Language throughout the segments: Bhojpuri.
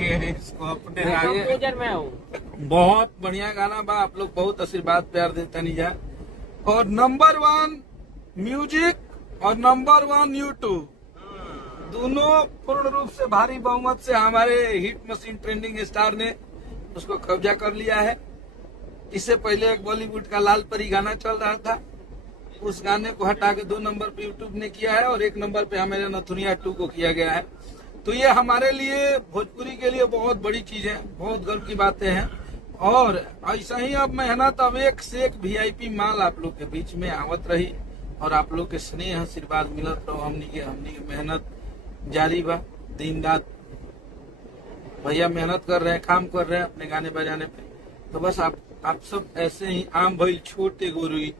इसको अपने आगे कंपोजर में हूँ। बहुत बढ़िया गाना बा। आप लोग बहुत आशीर्वाद प्यार देता नहीं जा। और नंबर 1 म्यूजिक और नंबर 1 यूट्यूब दोनों पूर्ण रूप से भारी बहुमत से हमारे हिट मशीन ट्रेंडिंग स्टार ने उसको कब्जा कर लिया है। इससे पहले एक बॉलीवुड का लाल परी गाना चल रहा था, उस गाने को हटा के 2 नंबर पे यूट्यूब ने किया है और 1 नंबर पे हमारे नथुनिया 2 को किया गया है। तो ये हमारे लिए भोजपुरी के लिए बहुत बड़ी चीज है, बहुत गर्व की बातें हैं। और ऐसा ही अब मेहनत अब एक से एक वीआईपी माल आप लोग के बीच में आवत रही और आप लोग के स्नेह आशीर्वाद मिलत रहो। हमनी के मेहनत जारी बा। दिन रात भैया मेहनत कर रहे हैं, काम कर रहे हैं अपने गाने बजाने पे। तो बस आप सब ऐसे ही आम भइल छोटे गोरुई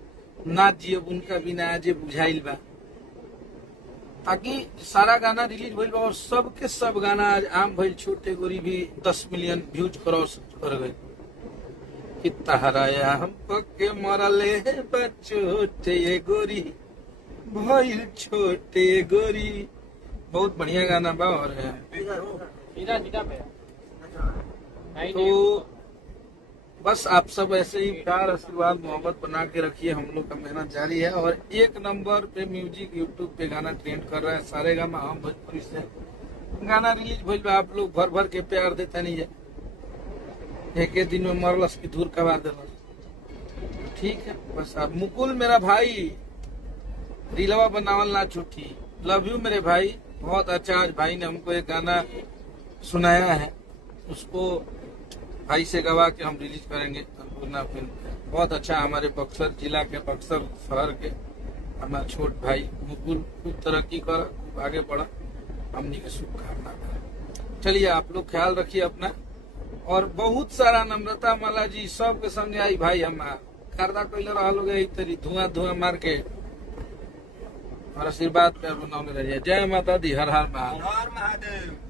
ना जियब उनका बिना आजे बुझाइल बा, ताकि सारा गाना रिलीज भइल बा और सब के सब गाना आज आम भइल छोटे गोरी भी 10 मिलियन व्यूज क्रॉस कर गए। कितना हराया हम के मरले छोटे ये गोरी भइल छोटे गोरी। बहुत बढ़िया गाना बा। और तो बस आप सब ऐसे ही प्यार आशीर्वाद मोहब्बत बना के रखिए। हम लोग का मेहनत जारी है और 1 नंबर पे म्यूजिक यूट्यूब पे गाना ट्रेंड कर रहा है। सारे गाना हम भोजपुरी से गाना रिलीज भइल बा। आप लोग भर भर के प्यार देता नहीं है। एक दिन में मरलस की दूर कबार देलस। ठीक है, बस आप मुकुल मेरा भाई रीलवा बनावल ना छुट्टी। लव यू मेरे भाई। बहुत अच्छा आज भाई ने हमको एक गाना सुनाया है, उसको भाई से गवा के हम रिलीज करेंगे अन्नपूर्णा फिल्म। बहुत अच्छा हमारे बक्सर जिला के बक्सर शहर के हमारा छोट भाई मुकुल खूब तरक्की कर, खूब आगे बढ़ा, हमनी के शुभकामना करें। चलिए आप लोग ख्याल रखिए अपना। और बहुत सारा नम्रता माला जी सब के संगे आई भाई हमार करदा कैले रहा लोग तरी धुआं मार के और आशीर्वाद प्यार बनाने रहिए। जय माता दी। हर हर महादेव।